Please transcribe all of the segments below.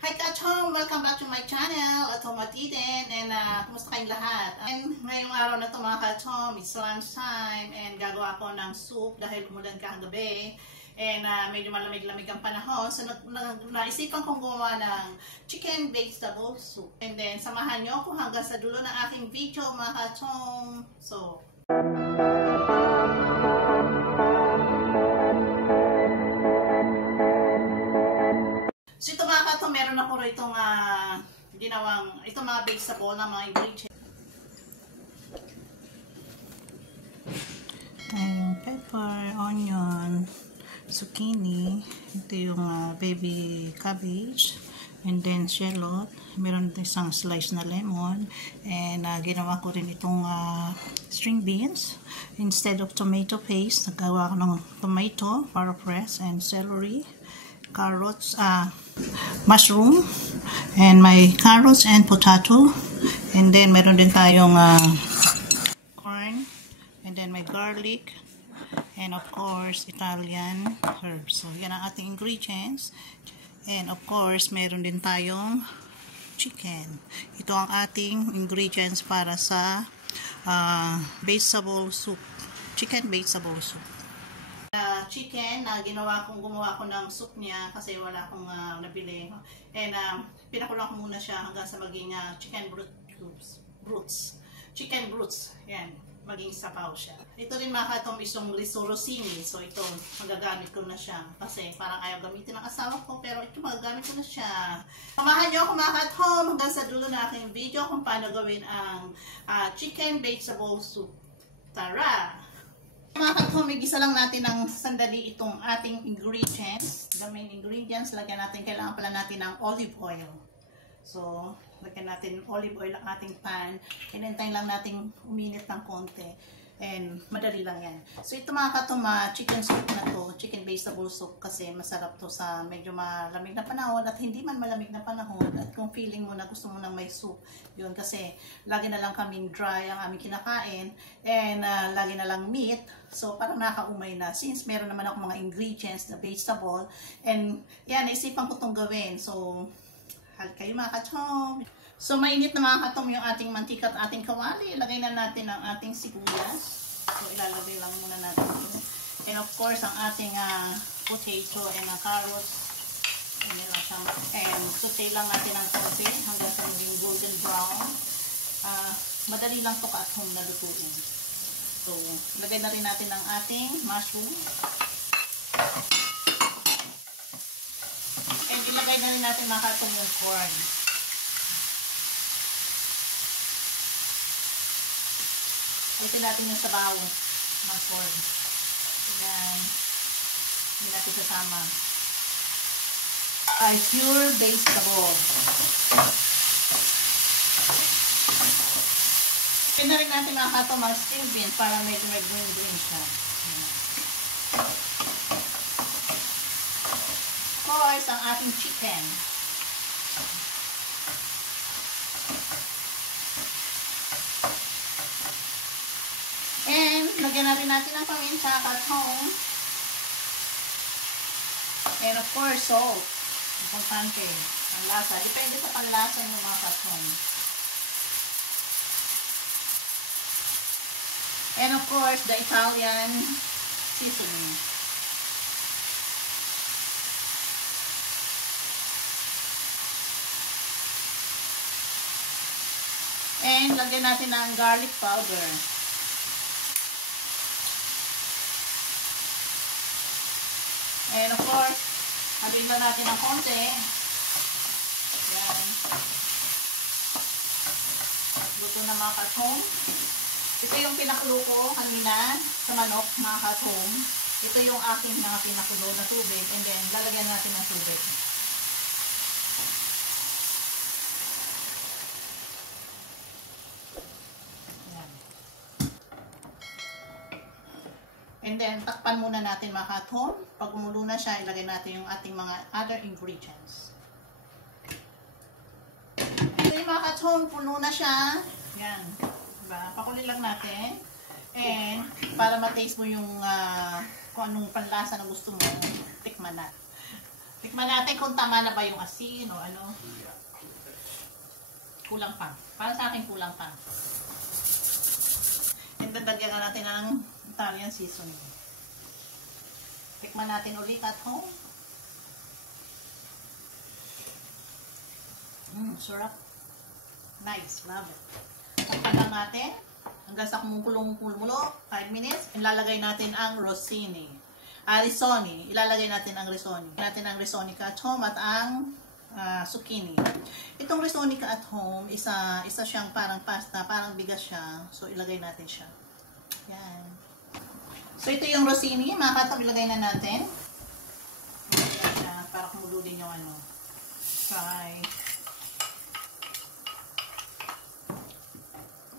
Hi Kachong! Welcome back to my channel at Home at Eden, and kumusta kayong lahat? And ngayong araw na ito mga Kachong, it's lunch time and gagawa ko ng soup dahil umulan kagabi and medyo malamig-lamig ang panahon, so naisipan kong gumawa ng chicken vegetable soup. And then samahan nyo ako hanggang sa dulo ng aking video mga Kachong. So ito mga Kachong, meron ako rito itong ginawang, itong mga vegetable na mga ingredients. Yung pepper, onion, zucchini, ito yung baby cabbage, and then shallot, meron isang slice na lemon, and ginawa ko rin itong string beans. Instead of tomato paste, nagawa ko ng tomato, parapress, and celery, carrots, mushroom, and my carrots and potato, and then meron din tayong corn, and then my garlic, and of course Italian herbs. So yan ang ating ingredients, and of course meron din tayong chicken. Ito ang ating ingredients para sa vegetable soup, chicken vegetable soup. Chicken na gumawa ko ng soup niya kasi wala akong nabili, and pinakulang ko muna siya hanggang sa maging chicken brutes, yan, maging sabaw siya. Ito rin mga Katong isang rossini, so ito magagamit ko na siya kasi parang ayaw gamitin ng asawa ko, pero ito magagamit ko na siya. Samahan niyo ako mga Katong hanggang sa dulo ng aking video kung paano gawin ang chicken vegetable soup. Tara! Mga Katong, igisa lang natin ng sandali itong ating ingredients. The main ingredients, kailangan pala natin ng olive oil. So, lagyan natin olive oil ang ating pan. Hinintay lang natin uminit ng konti. And madali lang yan. So, ito mga Katong, chicken soup na to, chicken vegetable soup, kasi masarap to sa medyo malamig na panahon at hindi man malamig na panahon. At kung feeling mo na gusto mo ng may soup, yun, kasi lagi na lang kaming dry ang aming kinakain, and lagi na lang meat. So, parang nakaumay na. Since meron naman ako mga ingredients na vegetable, and yan, naisipan ko itong gawin. So, halik kayo mga Katong. So, mainit na mga Katong yung ating mantika at ating kawali. Ilagay na natin ang ating sibuyas. So, ilalagay lang muna natin ito. And of course, ang ating potato and carrots. And saute lang natin ang konti hanggang sa maging golden brown. Madali lang ito ka-at-home na lutuin. So, lagay na rin natin ang ating mushroom. And ilagay na rin natin mga Katong yung corn. Ito natin yung sabaw ng corn. Yan. Hindi natin sasama. Ay pure vegetable. Ito na rin natin mga Katong mga string beans para medyo may green siya. Of course, ang ating chicken. And lagyan na rin natin ang paminta, Katong. And of course, salt. Importante. Ang lasa. Depende sa panlasa ng mga Katong. And of course, the Italian seasoning. And lagyan natin ang garlic powder. And of course, habig lang natin ng konti. Yan. Luto na mga Katong. Ito yung pinakulo ko kanina sa manok mga Katong. Ito yung aking mga pinakulo na tubig. And then, lalagyan natin ng tubig. And then, takpan muna natin mga Katong. Pag umulo na siya, ilagay natin yung ating mga other ingredients. Ito yung mga Katong, puno na siya. Yan. Diba? Pakulit lang natin. And, para ma-taste mo yung kung anong panlasa na gusto mo, tikman na. Tikman natin kung tama na ba yung asin o ano. Kulang pa. Para sa akin kulang pa. And dadagyan natin ng Italian seasoning. Tikman natin ulit at home. Sarap. Nice. Love it. Takpan lang natin. Hanggang sa kumukulong-kumulo. 5 minutes. Ilalagay natin ang rosini. Risoni. Ilalagay natin ang risoni. Natin ang risonica at home at ang zucchini. Itong risonica at home, isa siyang parang pasta, parang bigas siya. So, ilagay natin siya. Yan. So, ito yung rosini. Mga katong, ilagay na natin. Ilagay siya para kumulo din yung ano. Fry.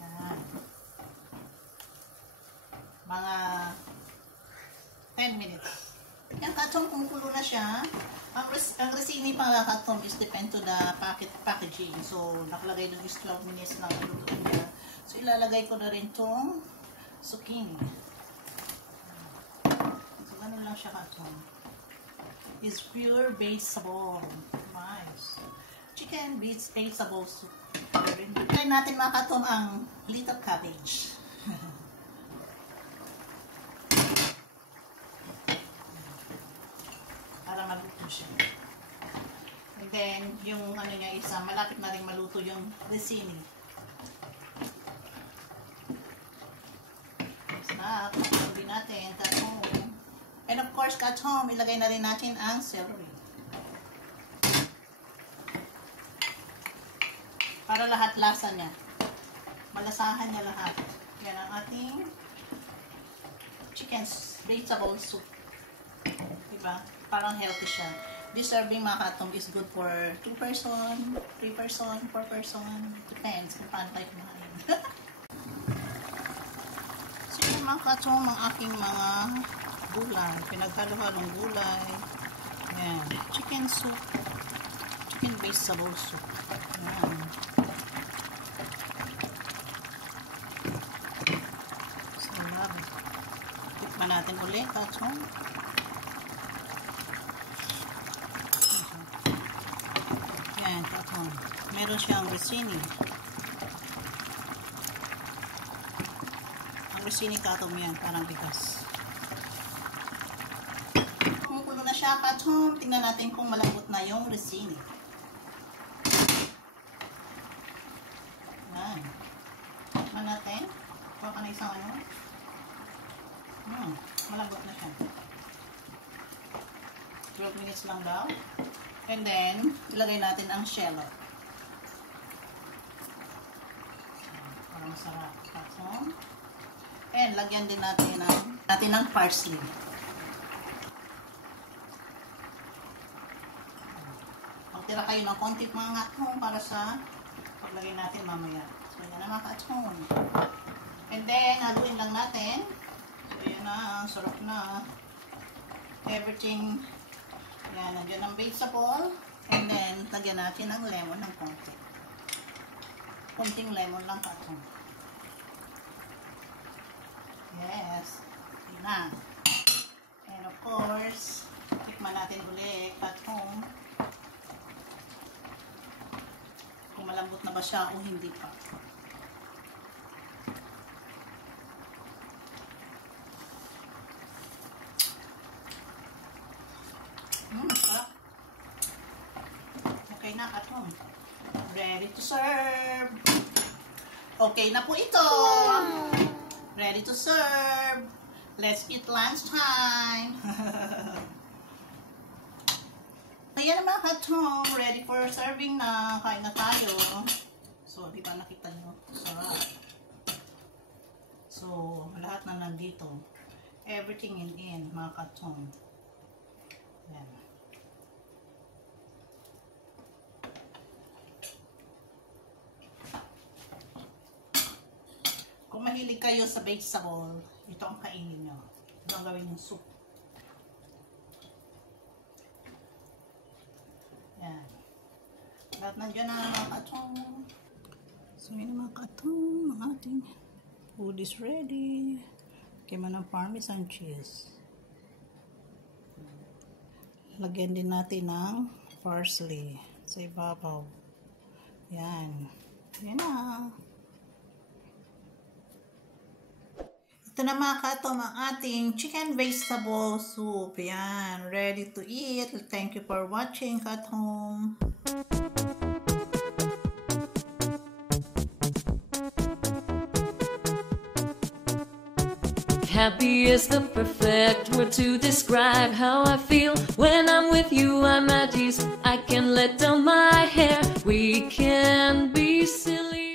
Yan. Mga 10 minutes. Yan, katong kumukulo na siya. Ang rosini pang katong is depend to the packaging. So, nakalagay ng 12 minutes lang lutuin niya. So, ilalagay ko na rin itong zucchini. So, ganun lang siya katong. Is pure vegetable. Nice. Chicken vegetable soup. Try natin mga katong ang little cabbage. Para maluto siya. And then, yung ano niya isa, malapit na rin maluto yung rosini. Snap, patuloy natin, katong. And of course, katong, ilagay na rin natin ang celery. Para lahat lasa niya. Malasahan niya lahat. Yan ang ating chicken vegetable soup. Diba? Parang healthy siya. This serving mga katong is good for 2 person, 3 person, 4 person. Depends kung paano tayo kumain. So yun mga katong mga aking mga gulay. Pinaghaluhalong gulay. Ayan. Chicken soup. Chicken vegetable soup. Ayan. So love it. Tikman natin ulit katong. Ayan, katong. Meron siyang rosini. Ang rosini katong yan, parang bigas. Kumukulo na siya katong. Tingnan natin kung malambot na yung rosini. Ayan. Tikman natin. Kuha ka na isang ano. Malambot na siya. 12 minutes lang daw. And then, ilagay natin ang shallot. Para masarap. Katong. And, lagyan din natin ng parsley. Magtira kayo ng konti mga katong para sa paglagay natin mamaya. So, yan na mga katong. And then, haluin lang natin. So, yan na. Sarap na. Everything. Yan, nandiyan ang vegetable. And then, lagyan natin ng lemon ng konti. Konting lemon lang katong. Yes. Yan na. And of course, tikman natin ulit katong. Kung malambot na ba siya o hindi pa. Sarap. Okay na, katong. Ready to serve. Okay na po ito. Ready to serve. Let's eat lunch time. Ayan na mga katong. Ready for serving na. Kain na tayo. So, di ba nakita nyo? Sarap. So, lahat na nandito. Everything in mga katong. Ayan. Kung mahilig kayo sa vegetable, ito ang kainin nyo. Ito ang gawin yung soup. Yan. Lahat nandiyan na mga katong. So yun mga katong, mga ating food is ready. Kaya man ng parmesan cheese. lagyan din natin ng parsley sa ibabaw. Yan. Yan na. Ito na mga katom ang ating chicken vegetable soup. Yan. Ready to eat. Thank you for watching, Katom. Happy is the perfect word to describe how I feel. When I'm with you, I'm at ease. I can let down my hair. We can be silly.